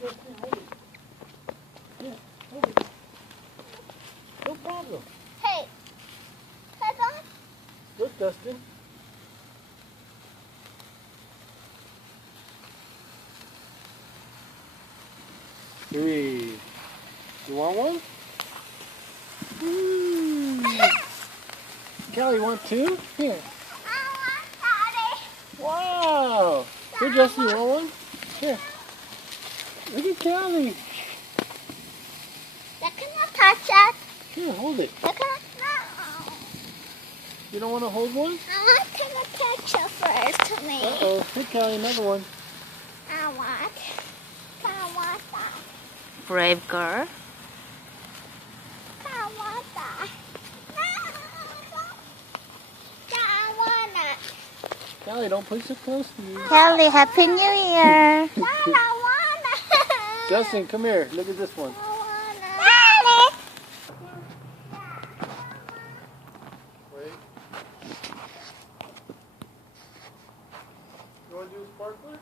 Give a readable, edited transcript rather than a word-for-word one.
Justin, hold it. Yeah, hold it. No problem. Hey, hold on. Look, Dustin. Three. You want one? Callie, want two? Here. I want Daddy. Wow. Here, Justin, you want one? Here. Look at Callie. You cannot touch it. Here, hold it. You cannot. No. You don't want to hold one? I want to take a picture first to me. Uh-oh. Here, Callie, another one. I want that. Brave girl. I want that. No. I want it. Callie, don't push it close to you. Kelly, Happy New Year. No, I want it. Justin, come here. Look at this one. I want it. Wait. You want to do a sparkler?